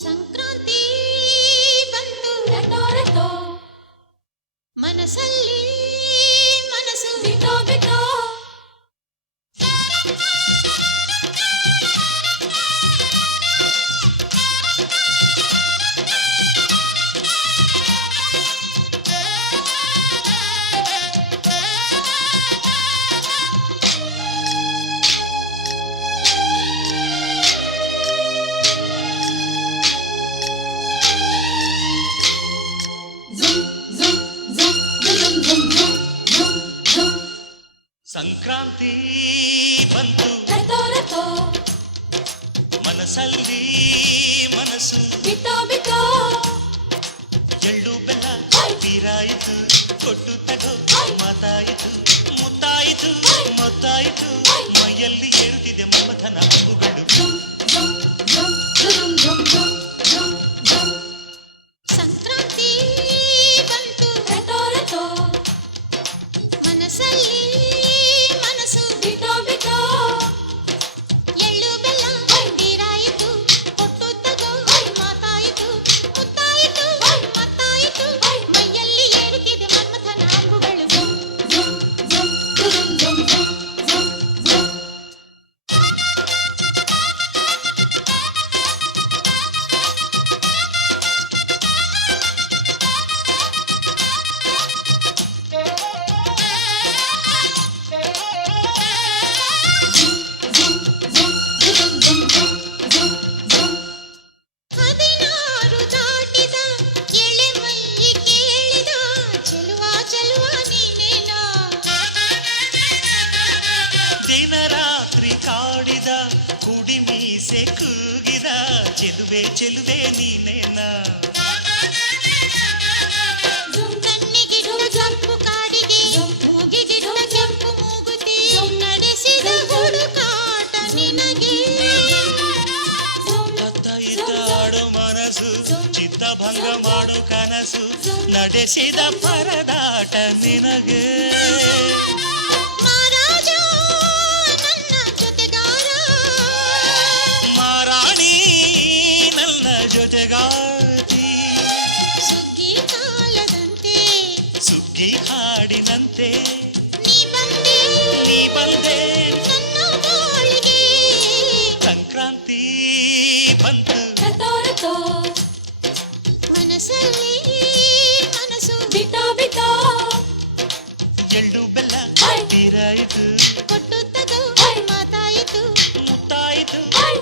ಸಂಕ್ರಾಂತಿ ಬಂತು ರಟೋ ರಟೋ ಮನಸ್ಸಲ್ಲಿ ಮನಸ್ಸು ಬಿಟೋ ಬಿಟೋ ಸಂಕ್ರಾಂತಿ ಬಂತು ರಟೋ ರಟೋ ಮನಸ್ಸಲ್ಲಿ ಮನಸ್ಸು ಬಿಟೋ ಬಿಟೋ ಎಳ್ಳು ಬೆಲ್ಲ ತೀರಾಯಿತು ಕೊಟ್ಟು ತಗೋ ಮಾತಾಯಿತು ಮುತ್ತಾಯಿತು ಮೊತ್ತಾಯಿತು ಮೈಯಲ್ಲಿ ಏರುತ್ತಿದೆ ಮಮಥನ ಹಬ್ಬುಗಳು ಸಂಕ್ರಾಂತಿ ಬಂತು ರಟೋ ರಟೋ ಮನಸ್ಸಲ್ಲಿ ಮನಸ್ಸು ಬಿಟೋ ಬಿಟೋ ಎಳ್ಳು ಬೆಲ್ಲ ತೀರಾಯಿತು ಕೊಟ್ಟು ತಗೋ ಮಾತಾಯಿತು ಮುತ್ತಾಯಿತು ಮತ್ತಾಯಿತು ಮೈಯಲ್ಲಿ ಏರುತ್ತಿದೆ ಮನ್ಮಥನ ಅಂಬುಗಳು ಹದಿನಾರು ದಾಟಿದ ಎಳೆ ಮೈ ಕೇಳಿದ ಚೆಲುವ ಚೆಲುವ ನೀನೇನಾ ದಿನ ರಾತ್ರಿ ಕಾಡಿದ ಕುಡಿ ಮೀಸೆ ಕೂಗಿದ ಚೆಲುವೆ ಚೆಲುವೆ ನೀನೇನ ಕಣ್ಣಿಗಿಡುವ ಕೆಂಪು ಕಾಡಿಗೆ ಮೂಗಿಗಿಡುವ ಕೆಂಪು ಮೂಗುತಿ ನಡೆಸಿದ ಹುಡುಕಾಟ ನಿನಗೆ ಅತ್ತ ಇತ್ತ ಆಡೋ ಮನಸ್ಸು ಚಿತ್ತಭಂಗ ಮಾಡೋ ಕನಸು ನಡೆಸಿದ ಪರದಾಟ ನಿನಗೆ ಮಹಾರಾಜ ನನ್ನ ಜೊತೆಗಾರ ಮಾರಾಣಿ ನನ್ನ ಜೊತೆಗಾತಿ ಸುಗ್ಗಿ ಕಾಲದಂತೆ ಸುಗ್ಗಿ ಹಾಡಿನಂತೆ ನೀ ಬಂದೆ ನೀ ಬಂದೆ ನನ್ನ ಬಾಳಿಗೆ ಸಂಕ್ರಾಂತಿ ಬಂತು ರಟೋ ರಟೋ ಮನಸ್ಸಲ್ಲಿ ಮನಸ್ಸು ಬಿಟೋ ಬಿಟೋ ಎಳ್ಳು ಬೆಲ್ಲ ತೀರಾಯಿತು ಕೊಟ್ಟು ತಗೋ ಮಾತಾಯಿತು ಮುತ್ತಾಯಿತು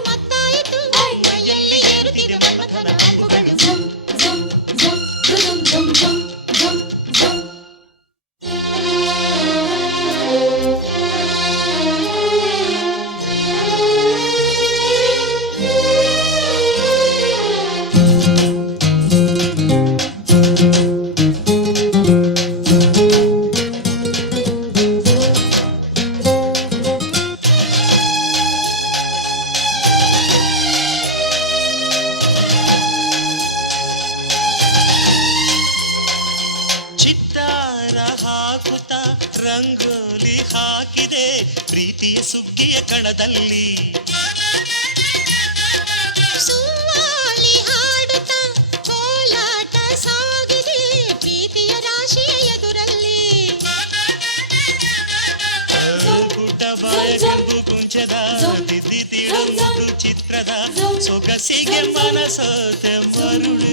ಮತ್ತಾಯಿತು ಮೈಯಲ್ಲಿ ಏರುತ್ತಿದೆ ಮನ್ಮಥನ ಅಂಬುಗಳು ಚಿತ್ತಾರ ಹಾಕುತ್ತ ರಂಗೋಲಿ ಹಾಕಿದೆ ಪ್ರೀತಿಯ ಸುಗ್ಗಿಯ ಕಣದಲ್ಲಿ ಸುವಾಲಿ ಹಾಡುತ್ತ ಕೋಲಾಟ ಸಾಗಿದೆ ಪ್ರೀತಿಯ ರಾಶಿಯ ಎದುರಲ್ಲಿ ಪುಟ್ಟ ಬಾಯ ಕೆಂಪು ಕುಂಚದ ತಿದ್ದಿ ತೀಡು ಚಿತ್ರದ ಸೊಗಸಿಗೆ ಮನಸೋತೆ ಮರುಳು